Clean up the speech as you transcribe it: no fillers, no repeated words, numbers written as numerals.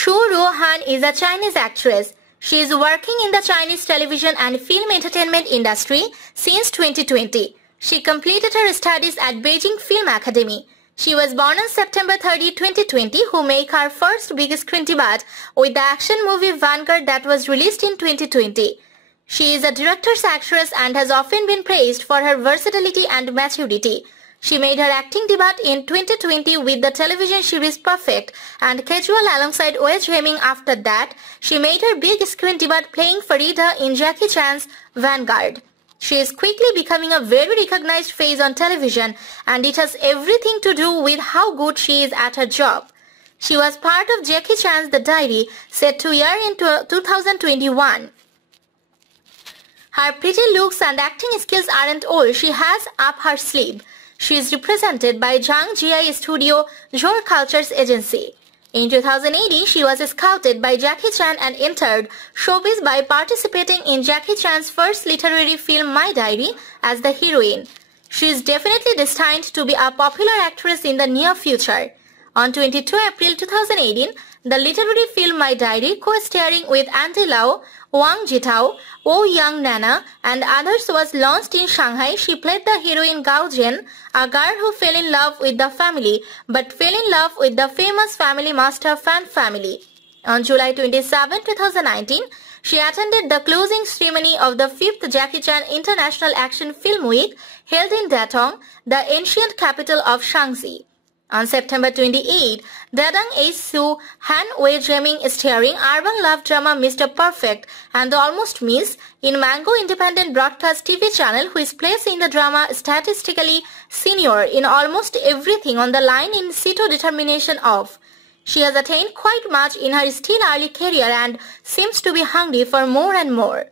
Shu Ruohan is a Chinese actress. She is working in the Chinese television and film entertainment industry since 2020. She completed her studies at Beijing Film Academy. She was born on September 30, 2020, who made her first big screen debut with the action movie Vanguard that was released in 2020. She is a director's actress and has often been praised for her versatility and maturity. She made her acting debut in 2020 with the television series Perfect and Casual alongside Wei Zheming. After that, she made her big screen debut playing Farida in Jackie Chan's Vanguard. She is quickly becoming a very recognized face on television, and it has everything to do with how good she is at her job. She was part of Jackie Chan's The Diary, set to air in 2021. Her pretty looks and acting skills aren't all she has up her sleeve. She is represented by Zhang Jia Studio Zhor Cultures Agency. In 2018, she was scouted by Jackie Chan and entered showbiz by participating in Jackie Chan's first literary film My Diary as the heroine. She is definitely destined to be a popular actress in the near future. On 22 April 2018, the literary film My Diary, co-starring with Andy Lau, Wang Jitao, Oh Young Nana and others, was launched in Shanghai. She played the heroine Gao Zhen, a girl who fell in love with the family but fell in love with the famous family master Fan family. On July 27, 2019, she attended the closing ceremony of the 5th Jackie Chan International Action Film Week held in Datong, the ancient capital of Shaanxi. On September 28, Dadang Su Han Wei Zheming starring urban love drama Mr. Perfect and the Almost Miss in Mango Independent Broadcast TV channel, which plays in the drama statistically senior in almost everything on the line in situ determination of. She has attained quite much in her still early career and seems to be hungry for more and more.